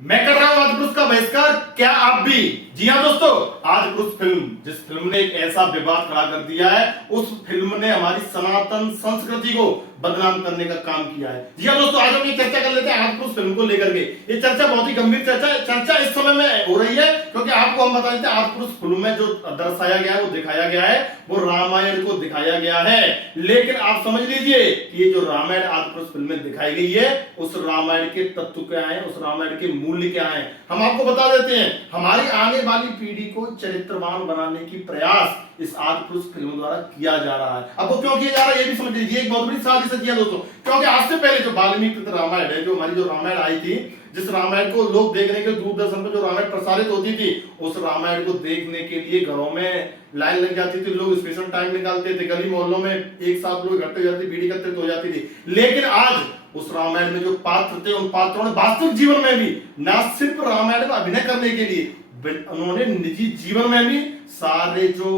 मैं कर रहा हूं आदिपुरुष का बहिष्कार, क्या आप भी? जी हाँ दोस्तों, आदिपुरुष फिल्म, जिस फिल्म ने एक ऐसा विवाद खड़ा कर दिया है, उस फिल्म ने हमारी सनातन संस्कृति को बदनाम करने का काम किया है। जी हाँ दोस्तों, आज हम ये चर्चा कर लेते हैं आदिपुरुष फिल्म को लेकर के। ये चर्चा बहुत ही गंभीर चर्चा इस समय में हो रही है, क्योंकि आपको हम बता देते हैं आदिपुरुष फिल्म में जो दर्शाया गया है, वो दिखाया गया है, वो रामायण को दिखाया गया है। लेकिन आप समझ लीजिए कि ये जो रामायण आदिपुरुष फिल्म में दिखाई गई है, उस रामायण के तत्व क्या है, उस रामायण के मूल्य क्या है, हम आपको बता देते हैं। हमारी आने वाली पीढ़ी को चरित्रवान बनाने की प्रयास इस आदिपुरुष फिल्म द्वारा किया जा रहा है। अब वो क्यों किया जा रहा है, ये भी समझ लीजिए। एक बहुत बड़ी साजिश है दोस्तों, क्योंकि आज से पहले जो वाल्मीकि रामायण है, जो हमारी जो रामायण आई थी, जिस रामायण को लोग देखने के दूरदर्शन पर जो रामायण प्रसारित होती थी, उस रामायण को देखने के लिए घरों में लाइन लग जाती थी, लोग स्पेशल टाइम निकालते थे, गली मोहल्लों में एक साथ लोग इकट्ठे हो जाते, भीड़ एकत्रित हो जाती थी। लेकिन आज उस रामायण में जो पात्र थे, उन पात्रों ने वास्तविक जीवन में भी न सिर्फ रामायण में अभिनय करने के लिए, उन्होंने निजी जीवन में भी सारे जो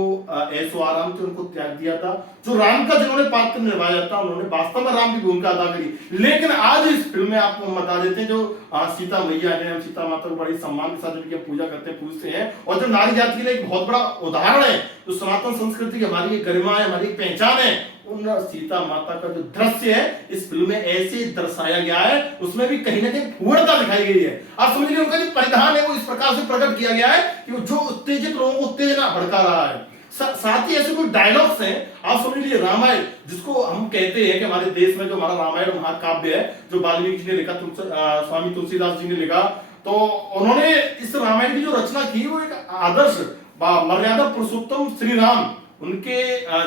ऐशो आराम थे उनको त्याग दिया था। जो राम का जिन्होंने पात्र निभाया था, उन्होंने वास्तव में राम की भूमिका अदा करी। लेकिन आज इस फिल्म में आपको हम बता देते हैं, जो सीता मैया है, हम सीता माता को बड़ी सम्मान के साथ उनकी पूजा करते हैं, पूजते हैं, और जो नारी जाति के लिए एक बहुत बड़ा उदाहरण है, जो सनातन संस्कृति की हमारी गरिमा है, हमारी पहचान है, उन सीता माता का जो दृश्य है इस फिल्म में ऐसे दर्शाया गया है, उसमें भी कहीं ना कहीं पूर्णता दिखाई गई है। आप समझ लीजिए, उनका जो परिधान है वो इस प्रकार से प्रकट किया गया है कि वो जो उत्तेजित लोगों को उत्तेजना भड़का रहा है। साथ ही ऐसे कोई डायलॉग्स हैं, आप समझ लीजिए। रामायण, जिसको हम कहते हैं कि हमारे देश में जो हमारा रामायण महाकाव्य है, जो वाल्मीकि जी ने लिखा, स्वामी तुलसीदास जी ने लिखा, तो उन्होंने इस रामायण की जो रचना की, वो एक आदर्श मर्यादा पुरुषोत्तम श्री राम, उनके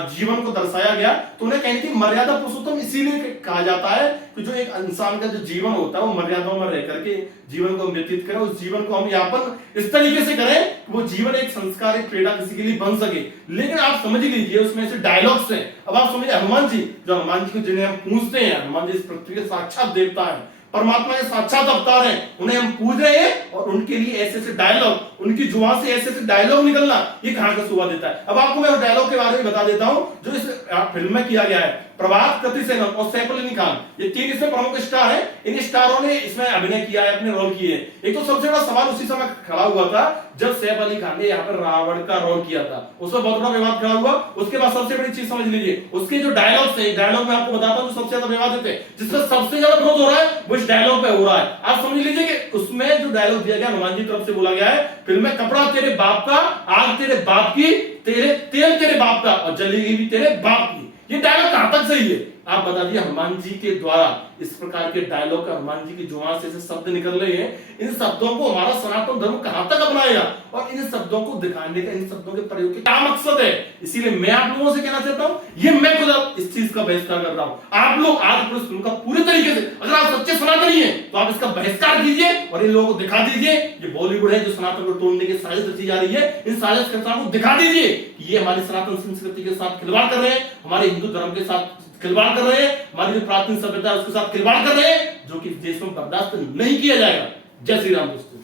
जीवन को दर्शाया गया। तो उन्हें कहने की मर्यादा पुरुषोत्तम इसीलिए कहा जाता है कि जो एक इंसान का जो जीवन होता है, वो मर्यादाओं में रह करके जीवन को व्यतीत करें, उस जीवन को हम यापन इस तरीके से करें कि वो जीवन एक संस्कार, एक प्रेरणा किसी के लिए बन सके। लेकिन आप समझ लीजिए, उसमें से डायलॉग्स हैं। अब आप समझिए, हनुमान जी, जो हनुमान जी को जिन्हें हम पूजते हैं, हनुमान जी इस पृथ्वी के साक्षात देवता है, परमात्मा के साक्षात अवतार हैं, उन्हें हम पूज रहे हैं, और उनके लिए ऐसे ऐसे डायलॉग, उनकी जुबान से ऐसे ऐसे डायलॉग निकलना, ये कहां का शोभा देता है। अब आपको मैं उस डायलॉग के बारे में बता देता हूं जो इस फिल्म में किया गया है। प्रभात, कृति सेनन और सैफ अली खान, ये तीन इसमें प्रमुख स्टार हैं। इन स्टारों ने इसमें अभिनय किया है, अपने रोल किए। एक तो सबसे बड़ा सवाल उसी समय खड़ा हुआ था जब सैफ अली खान ने यहाँ पर रावण का रोल किया था, उसमें बहुत बड़ा विवाद खड़ा हुआ। उसके बाद सबसे बड़ी चीज समझ लीजिए, उसके जो डायलॉग्स है, डायलॉग में आपको बताता हूं जो सबसे ज्यादा विवाद होते हैं, जिसमें सबसे ज्यादा विरोध हो रहा है, वो इस डायलॉग पे हो रहा है। आप समझ लीजिए कि उसमें जो डायलॉग दिया गया, हनुमान जी तरफ से बोला गया है, फिल्म में कपड़ा तेरे बाप का, आग तेरे बाप की, तेरे तेल तेरे बाप का, और जलेगी भी तेरे बाप की। ये डायलॉग कहां तक सही है, आप बता दिए। हनुमान जी के द्वारा इस प्रकार के डायलॉग का, हनुमान जी की जुबान से ऐसे शब्द निकल रहे हैं, इन शब्दों को हमारा सनातन धर्म कहां तक अपनाएगा, और इन शब्दों को दिखाने का, इन शब्दों के प्रयोग का क्या मकसद है। इसीलिए मैं आप लोगों से कहना चाहता हूं, ये मैं खुद इस चीज का बहिष्कार कर रहा हूं। आप लोग आदिपुरुष फिल्म का पूरी तरीके से, अगर आप सच्चे सनातनी हैं, तो आप इसका बहिष्कार कीजिए और इन लोगों को दिखा दीजिए, ये बॉलीवुड है जो सनातन को तोड़ने की साजिश रची जा रही है, इन साजिश के को दिखा दीजिए कि ये हमारी सनातन संस्कृति के साथ खिलवाड़ कर रहे हैं, हमारे हिंदू धर्म के साथ खिलवाड़ कर रहे हैं, हमारी जो प्राचीन सभ्यता है उसके साथ खिलवाड़ कर रहे हैं, जो कि देश में बर्दाश्त नहीं किया जाएगा। जय श्री राम दोस्तों।